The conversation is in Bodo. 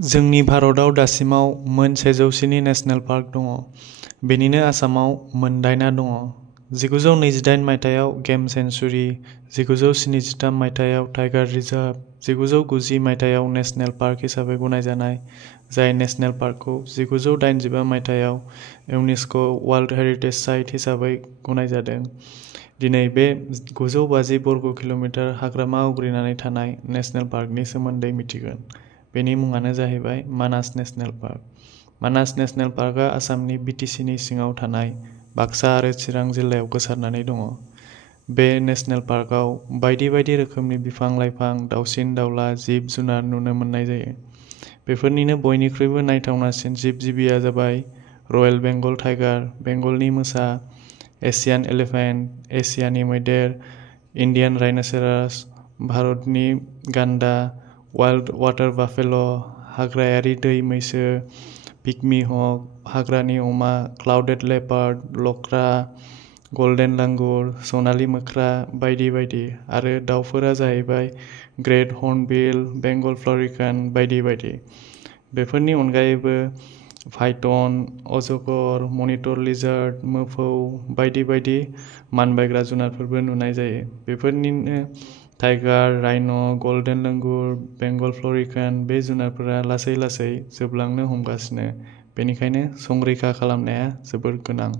जोंनि भारतआव दासिमाव मोन 100 नेशनेल पार्क दङ। बेनिनो आसामाव मोन 8 दङ। 1928 मायथाइयाव गेम सेंचुरी, 1973 मायथाइयाव टाइगार रिजार्भ, 1990 मायथाइयाव नेशनेल पार्क हिसाबै गनायजानाय, जाय नेशनेल पार्कखौ 1985 मायथाइयाव इउनेस्क' वर्ल्ड हेरिटेज साइट हिसाबै गनायजादों। दिनै बे 950 बर्ग किल'मिटार हाग्रामा आवग्रिनानै थानाय नेशनेल पार्कनि सोमोन्दै मिथिगोन। बेनि मुङानो जाहैबाय मानास नेशनेल पार्क। मानास नेशनेल पार्कआ आसामनि BTCनि सिङाव थानाय बाक्सा आरो चिरां जिल्लायाव गोसारनानै दङ। बे नेशनेल पार्कआव बायदि बायदि रोखोमनि बिफां-लाइफां, दाउसिन-दाउला, जिब-जुनार नुनो मोननाय जायो। बेफोरनिनो बयनिख्रुइबो नायथावनासिन जिब-जिबिया जाबाय रयेल बेंगल टाइगार, बेंगलनि मोसा, एसियान एलिफेन्ट, एसियानि मैदेर, इन्डियान राइन'सेरास, भारतनि गान्दा, वाइल्ड वाटार बाफेल', हाग्रायारि दै मैसो, पिग्मी हक, हाग्रानि अमा, क्लाउडेड लेपार्ड, लख्रा, गल्डेन लांगुर, सनालि मोख्रा बायदि बायदि। आरो दाउफोरा जाहैबाय ग्रेट हर्नबिल, बेंगल फ्लरिकान बायदि बायदि। बेफोरनि अनगायैबो फाइथन, अजगर, मनिटर लिजार्ड, मोफौ बायदि बायदि मानबायग्रा जुनारफोरबो नुनाय जायो। बेफोरनिनो टाइगार, राइन', गल्डेन लांगुर, बेंगल फ्लरिकान बे जुनारफोरा लासै लासै जोबलांनो हमगासिनो। बेनिखायनो संरैखा खालामनाया जोबोर गोनां।